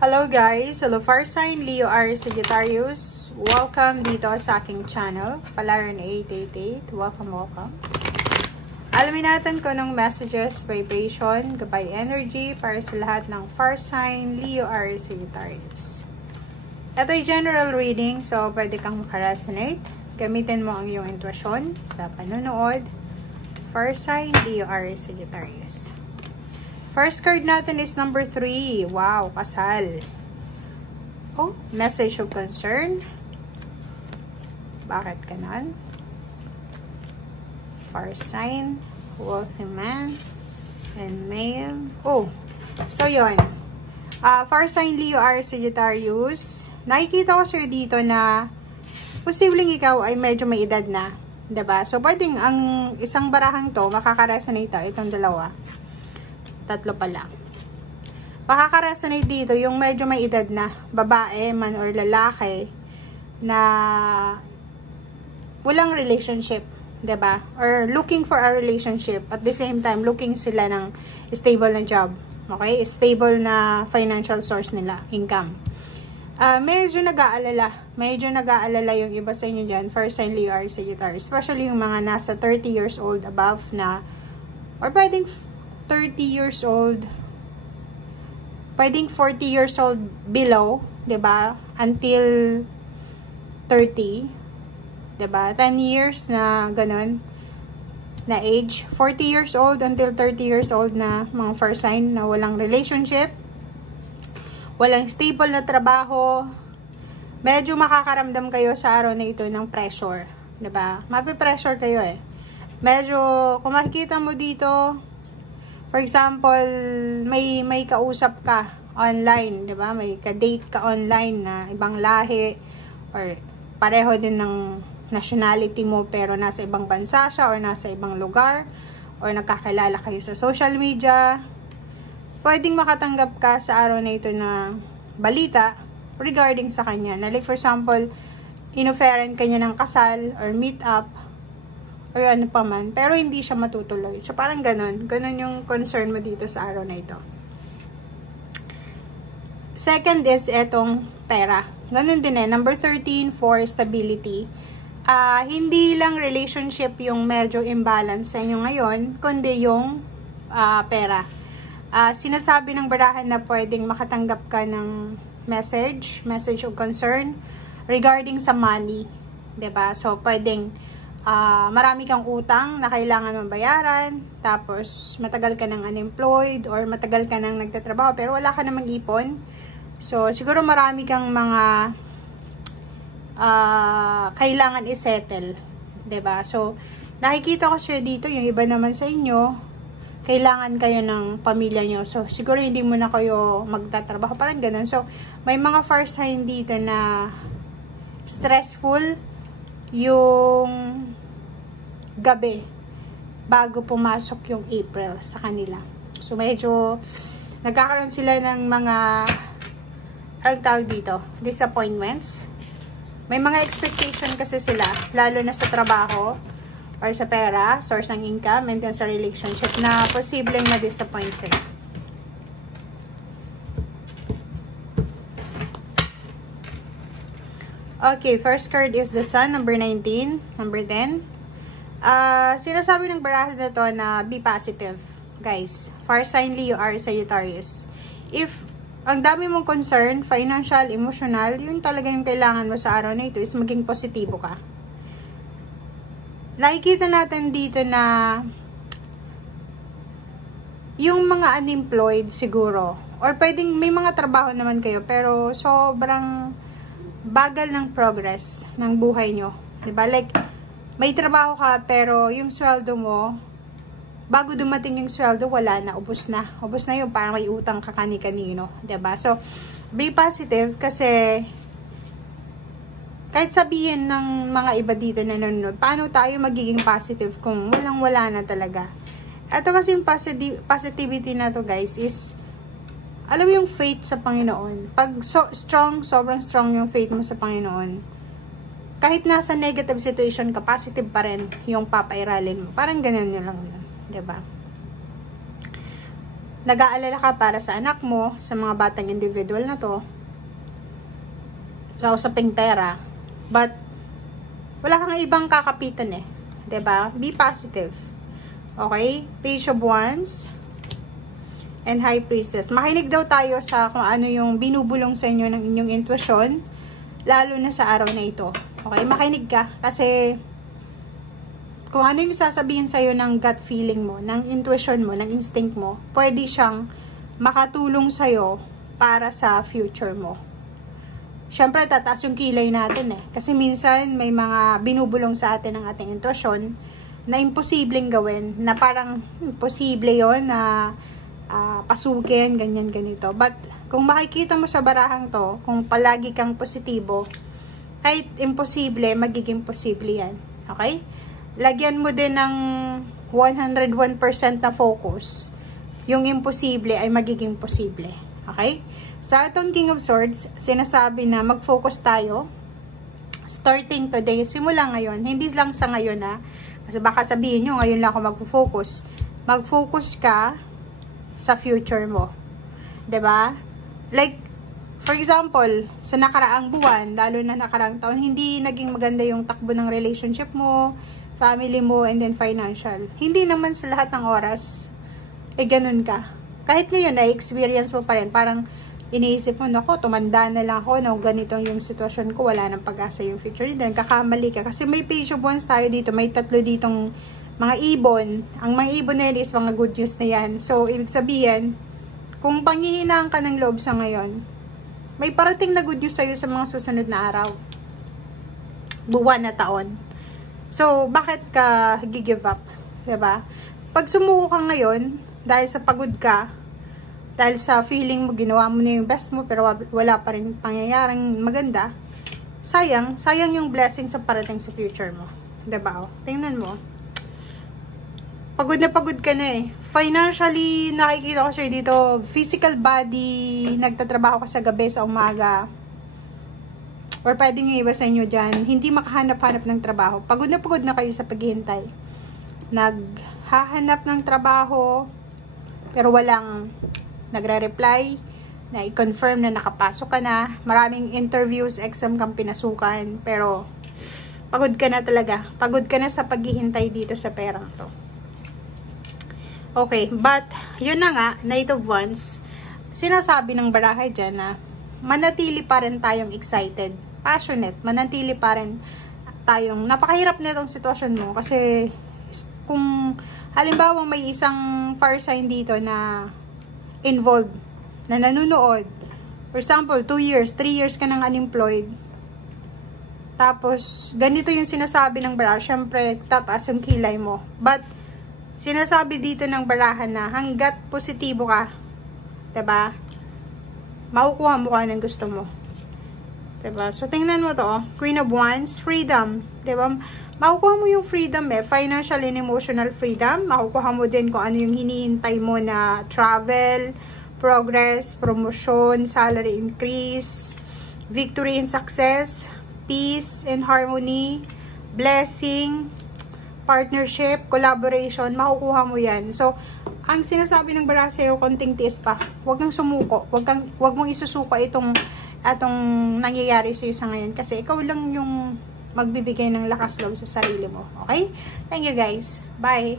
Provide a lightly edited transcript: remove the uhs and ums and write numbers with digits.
Hello guys! Hello Fire Sign, Leo, Aries, Sagittarius. Welcome dito sa aking channel, Palaran 888. Welcome. Alamin natin kung anong messages, vibration, gabay energy para sa lahat ng Fire Sign, Leo, Aries, Sagittarius. Ito ay general reading, so pwede kang makaresonate. Gamitin mo ang iyong intuition sa panonood. Fire Sign, Leo, Aries, Sagittarius. First card natin is number 3. Wow, kasal. Oh, message of concern. Bakit ganon? Fire sign, wealthy man, and male. Oh, so yun. Fire sign, Leo, Aries, Sagittarius. Nakikita ko sir dito na posibleng ikaw ay medyo may edad na. Diba? So, pwedeng ang isang barahang to, makakaresonate itong dalawa. Tatlo pala. Makaka-resonate dito yung medyo may edad na babae man or lalaki na walang relationship, 'di ba? Or looking for a relationship at the same time looking sila ng stable na job. Okay? Stable na financial source nila, income. Medyo nag-aalala yung iba sa inyo diyan, First Sign, Leo, Aries, Sagittarius, especially yung mga nasa 30 years old above na or pwedeng 30 years old, pwedeng 40 years old below, 'di ba? Until 30, 'di ba? 10 years na ganun na age, 40 years old until 30 years old na mga first sign na walang relationship, walang stable na trabaho. Medyo makakaramdam kayo sa araw na ito ng pressure, 'di ba? Mape-pressure kayo eh. Medyo kung makikita mo dito, for example, may kausap ka online, 'di ba? May ka-date ka online na ibang lahi or pareho din ng nationality mo pero nasa ibang bansa siya or nasa ibang lugar or nagkakilala kayo sa social media. Pwedeng makatanggap ka sa araw na ito na balita regarding sa kanya. Na like for example, inofferan kanya ng kasal or meet up or ano pa man, pero hindi siya matutuloy. So, parang ganun. Ganun yung concern mo dito sa araw na ito. Second is etong pera. Ganun din eh. Number 13 for stability. Hindi lang relationship yung medyo imbalance sa inyo ngayon, kundi yung pera. Sinasabi ng barahan na pwedeng makatanggap ka ng message of concern regarding sa money. 'Di ba? So, pwedeng marami kang utang na kailangan mong bayaran, tapos matagal ka nang unemployed or matagal ka nang nagtatrabaho pero wala ka namang ipon. So, siguro marami kang mga kailangan i-settle, 'di ba? So, nakikita ko siya dito, yung iba naman sa inyo, kailangan kayo ng pamilya nyo. So, siguro hindi mo na kayo magtatrabaho, parang ganun. So, may mga fire sign dito na stressful yung gabi bago pumasok yung April sa kanila. So, medyo nagkakaroon sila ng mga anong tawag dito? Disappointments. May mga expectation kasi sila, lalo na sa trabaho or sa pera, source ng income, and then sa relationship na posibleng ma-disappoint sila. Okay, first card is the Sun, number 19, number 10. Sinasabi ng baraha na to na be positive, guys. Fire sign, Leo, Aries, Sagittarius. If ang dami mong concern, financial, emotional, yun talaga yung kailangan mo sa araw na ito is maging positibo ka. Nakikita natin dito na yung mga unemployed siguro, or pwedeng may mga trabaho naman kayo pero sobrang bagal ng progress ng buhay nyo. Diba? Like, may trabaho ka pero yung sweldo mo, bago dumating yung sweldo, wala na, ubos na. Ubos na yun, parang may utang ka kani-kanino. Diba? So, be positive kasi kahit sabihin ng mga iba dito na nanonood, paano tayo magiging positive kung walang-wala na talaga? Ito kasi yung positivity na to guys is, alam mo yung faith sa Panginoon. Pag sobrang strong yung faith mo sa Panginoon, kahit nasa negative situation ka, positive pa rin yung papairalin mo. Parang ganun nyo lang yun. Diba? nag-aalala ka para sa anak mo, sa mga batang individual na to, sa usaping pera, but wala kang ibang kakapitan eh. 'Di ba? Be positive. Okay? Page of Wands and High Priestess. Makinig daw tayo sa kung ano yung binubulong sa inyo ng inyong intuition, lalo na sa araw na ito. Okay? Makinig ka. Kasi kung ano yung sasabihin sa'yo ng gut feeling mo, ng intuition mo, ng instinct mo, pwede siyang makatulong sa'yo para sa future mo. Siyempre, tataas yung kilay natin eh. Kasi minsan, may mga binubulong sa atin ng ating intuition na imposibleng gawin. Na parang, imposible yon na pasukin, ganyan, ganito. But, kung makikita mo sa barahang to, kung palagi kang positibo, kahit imposible, magiging posible yan. Okay? Lagyan mo din ng 101% na focus. Yung imposible ay magiging posible. Okay? Sa atong King of Swords, sinasabi na mag-focus tayo starting today, simula ngayon, hindi lang sa ngayon na, kasi baka sabihin nyo, ngayon lang ako mag-focus. Mag-focus ka sa future mo. 'Di ba? Like, for example, sa nakaraang buwan, lalo na nakaraang taon, hindi naging maganda yung takbo ng relationship mo, family mo, and then financial. Hindi naman sa lahat ng oras, ganun ka. Kahit ngayon, na-experience mo pa rin, parang iniisip mo, nako, tumanda na lang ako, no, ganito yung sitwasyon ko, wala nang pag-asa yung future. Then, kakamali ka. Kasi may page of wands tayo dito, may 3 ditong mga ibon. Ang mga ibon na yun is mga good news na yan. So, ibig sabihin, kung panghihinaan ka ng loob sa ngayon, may parating na good news sa'yo sa mga susunod na araw. Buwan na taon. So, bakit ka gi-give up? Diba? Pag sumuko ka ngayon, dahil sa pagod ka, dahil sa feeling mo, ginawa mo na yung best mo, pero wala pa rin pangyayaring maganda, sayang yung blessing sa parating sa future mo. Diba? Tingnan mo. Pagod ka na eh. Financially, nakikita ko siya dito, physical body, nagtatrabaho ka sa gabi, sa umaga, or pwedeng yung iba sa inyo dyan, hindi makahanap-hanap ng trabaho. Pagod na kayo sa paghihintay. Naghahanap ng trabaho, pero walang nagre-reply, na i-confirm na nakapasok ka na. Maraming interviews, exam kang pinasukan, pero pagod ka na talaga. Pagod ka na sa paghihintay dito sa perang to. Okay, but yun na nga, Knight of Wands, sinasabi ng baraha dyan na manatili pa rin tayong excited, passionate, manatili pa rin tayong, napakahirap na itong sitwasyon mo kasi kung halimbawa may isang fire sign dito na involved, na nanunood, for example, 2 years, 3 years ka nang unemployed, tapos ganito yung sinasabi ng baraha, syempre tataas yung kilay mo. But sinasabi dito ng baraha na hanggat positibo ka, 'di ba? Makukuha mo ng gusto mo. 'Di ba? So tingnan mo 'to, Queen of Wands, freedom, 'di ba? Makukuha mo yung freedom financial and emotional freedom. Makukuha mo din kung ano yung hinihintay mo na travel, progress, promotion, salary increase, victory and success, peace and harmony, blessing, partnership, collaboration, makukuha mo yan. So, ang sinasabi ng baraha sa'yo, konting tiis pa. Huwag kang sumuko. Huwag mong isusuko itong nangyayari sa'yo sa ngayon. Kasi ikaw lang yung magbibigay ng lakas loob sa sarili mo. Okay? Thank you guys. Bye!